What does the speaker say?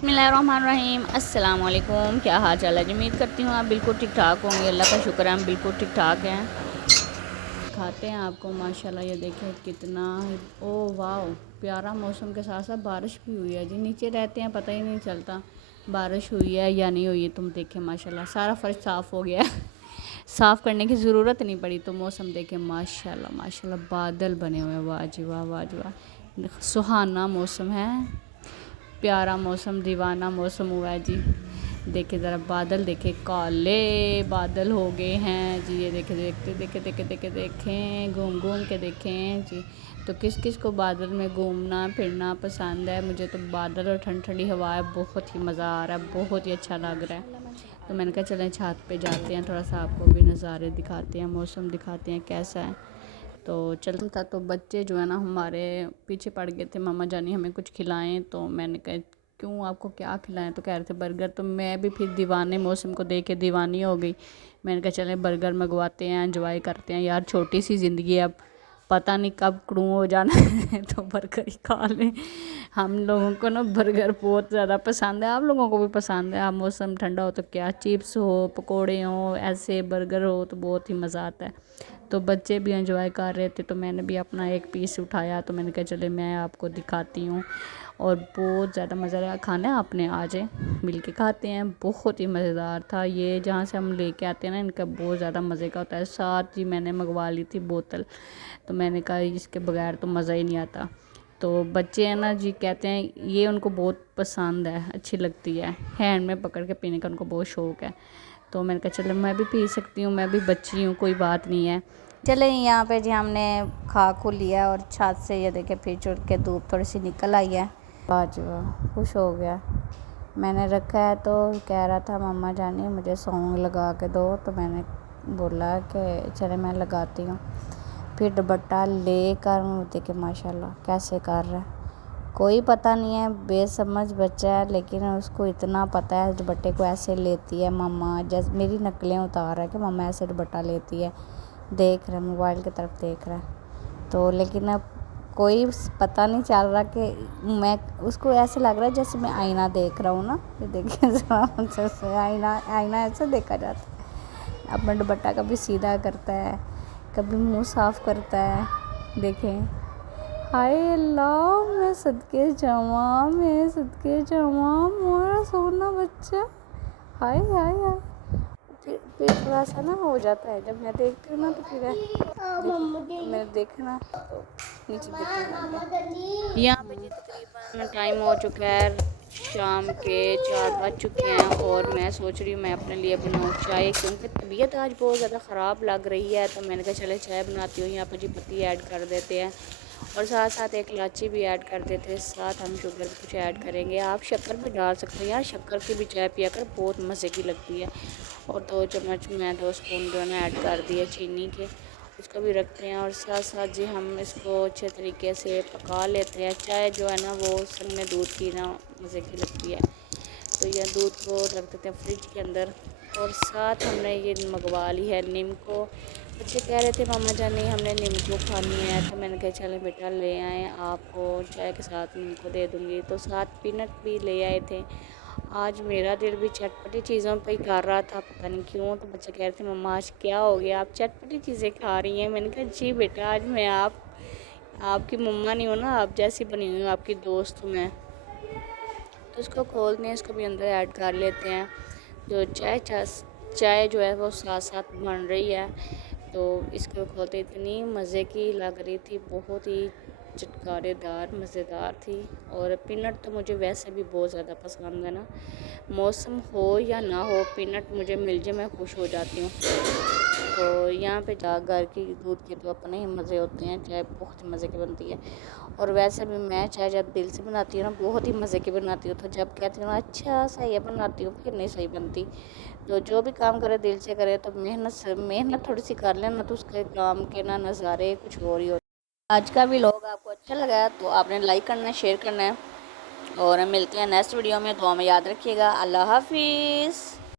बिस्मिल्लाहिर्रहमानिर्रहीम अस्सलाम वालेकुम। क्या हाल चाल है? उम्मीद करती हूँ आप बिल्कुल ठीक ठाक होंगे। अल्लाह का शुक्र है हम बिल्कुल ठीक ठाक हैं। खाते हैं आपको माशाल्लाह। ये देखें कितना, ओ वाह, प्यारा मौसम के साथ साथ बारिश भी हुई है जी। नीचे रहते हैं पता ही नहीं चलता बारिश हुई है या नहीं हुई है। तुम देखें माशाल्लाह सारा फर्श साफ़ हो गया है साफ़ करने की ज़रूरत नहीं पड़ी। तो मौसम देखें माशाल्लाह माशाल्लाह, बादल बने हुए हैं, वाह जी वाह, वाह जी वाह, सुहाना मौसम है, प्यारा मौसम, दीवाना मौसम हुआ है जी। देखे ज़रा बादल, देखे काले बादल हो गए हैं जी। ये देखे, देखते देखे देखे देखे देखें, घूम घूम के देखें जी। तो किस किस को बादल में घूमना फिरना पसंद है? मुझे तो बादल और ठंडी ठंडी हवाएं बहुत ही मज़ा आ रहा है, बहुत ही अच्छा लग रहा है। तो मैंने कहा चलें छत पे जाते हैं, थोड़ा सा आपको भी नज़ारे दिखाते हैं, मौसम दिखाते हैं कैसा है। तो चलता था तो बच्चे जो है ना हमारे पीछे पड़ गए थे, मामा जानी हमें कुछ खिलाएं। तो मैंने कहा क्यों, आपको क्या खिलाएं? तो कह रहे थे बर्गर। तो मैं भी फिर दीवाने मौसम को देख के दीवानी हो गई। मैंने कहा चलें बर्गर मंगवाते हैं, एंजॉय करते हैं यार, छोटी सी ज़िंदगी है, अब पता नहीं कब क्रूँ हो जाना है तो बर्गर ही खा लें। हम लोगों को ना बर्गर बहुत ज़्यादा पसंद है, आप लोगों को भी पसंद है। आप मौसम ठंडा हो तो क्या, चिप्स हो, पकोड़े हों, ऐसे बर्गर हो तो बहुत ही मज़ा आता है। तो बच्चे भी एंजॉय कर रहे थे तो मैंने भी अपना एक पीस उठाया। तो मैंने कहा चले मैं आपको दिखाती हूँ। और बहुत ज़्यादा मज़ा आया खाना है, आपने आ जाए मिल के खाते हैं। बहुत ही मज़ेदार था ये, जहाँ से हम लेके आते हैं ना इनका बहुत ज़्यादा मज़े का होता है। साथ ही मैंने मंगवा ली थी बोतल। तो मैंने कहा इसके बगैर तो मज़ा ही नहीं आता। तो बच्चे हैं ना जी, कहते हैं ये उनको बहुत पसंद है, अच्छी लगती है, हैंड में पकड़ के पीने का उनको बहुत शौक़ है। तो मैंने कहा चलो मैं भी पी सकती हूँ, मैं भी बच्ची हूँ, कोई बात नहीं है। चले यहाँ पे जी हमने खा खू लिया और छत से ये देखे फिर चुड़ के धूप थोड़ी सी निकल आई है। आज वाह, खुश हो गया। मैंने रखा है तो कह रहा था मम्मा जानी मुझे सॉन्ग लगा के दो। तो मैंने बोला कि चले मैं लगाती हूँ। फिर दुपट्टा लेकर देखे माशाल्लाह कैसे कर रहा है। कोई पता नहीं है, बेसमझ बच्चा है, लेकिन उसको इतना पता है दुपट्टे को ऐसे लेती है मम्मा, जैसे मेरी नकलें उतार रहा है कि मम्मा ऐसे दुपट्टा लेती है। देख रहा है, मोबाइल की तरफ देख रहा है। तो लेकिन अब कोई पता नहीं चल रहा कि मैं, उसको ऐसे लग रहा है जैसे मैं आईना देख रहा हूँ ना। ये देखिए जैसे आईना आईना ऐसे देखा जाता है। अपना दुपट्टा कभी सीधा करता है, कभी मुंह साफ़ करता है। देखें, हाय अल्लाह, मैं सदके जावा, मैं सदके जावा, मोरा सोना बच्चा, हाय हाय हाय। फिर थोड़ा सा ना हो जाता है जब मैं देखती हूँ ना, तो फिर मैंने देखा ना तो नीचे देखने यहाँ पे जी तकरीबन टाइम हो चुका है, शाम के 4 बज चुके हैं। और मैं सोच रही हूँ मैं अपने लिए बनाऊँ चाय, क्योंकि तबीयत आज बहुत ज़्यादा ख़राब लग रही है। तो मैंने कहा चले चाय बनाती हूँ। यहाँ पर जी पत्ती ऐड कर देते हैं और साथ साथ एक इलायची भी ऐड कर देते हैं। साथ हम शुगर भी कुछ ऐड करेंगे, आप शक्कर भी डाल सकते हैं यार, शक्कर की भी चाय पिया कर बहुत मज़े की लगती है। और 2 चम्मच मैं 2 स्पून जो है ना ऐड कर दिए चीनी के, इसको भी रखते हैं। और साथ साथ जी हम इसको अच्छे तरीके से पका लेते हैं। चाय जो है ना वो संग में दूध की ना मज़े की लगती है। तो यह दूध को रख देते हैं फ्रिज के अंदर। और साथ हमने ये मंगवा ली है नीम को। बच्चे कह रहे थे मामा जान नहीं हमने नींबू खानी है। तो मैंने कहा चलें बेटा ले आएँ, आपको चाय के साथ नींबू दे दूँगी। तो साथ पीनट भी ले आए थे। आज मेरा दिल भी चटपटी चीज़ों पे ही कर रहा था, पता नहीं क्यों। तो बच्चे कह रहे थे मम्मा आज क्या हो गया, आप चटपटी चीज़ें खा रही हैं? मैंने कहा जी बेटा आज मैं आपकी मम्मा नहीं हूँ ना, आप जैसी बनी हुई हूँ, आपकी दोस्त हूँ मैं। तो इसको खोलते हैं, इसको भी अंदर ऐड कर लेते हैं। जो चाय जो है वो साथ साथ बन रही है। तो इसको खोलते इतनी मज़े की लग रही थी, बहुत ही चटकारेदार मज़ेदार थी। और पीनट तो मुझे वैसे भी बहुत ज़्यादा पसंद है ना, मौसम हो या ना हो पीनट मुझे मिल जाए मैं खुश हो जाती हूँ। तो यहाँ पे जा घर की दूध के तो अपने ही मज़े होते हैं, चाय बहुत ही मज़े की बनती है। और वैसे भी मैं चाय जब दिल से बनाती हूँ ना बहुत ही मज़े की बनाती हूँ। तो जब कहती हूँ ना अच्छा सही है बनाती हूँ, फिर नहीं सही बनती। तो जो भी काम करे दिल से करे, तो मेहनत थोड़ी सी कर लेना तो उसके काम के ना नज़ारे कुछ और ही होते हैं। आज का भी व्लॉग आपको अच्छा लगा तो आपने लाइक करना है, शेयर करना है। और मिलते हैं नेक्स्ट वीडियो में, दुआ में याद रखिएगा। अल्लाह हाफिज़।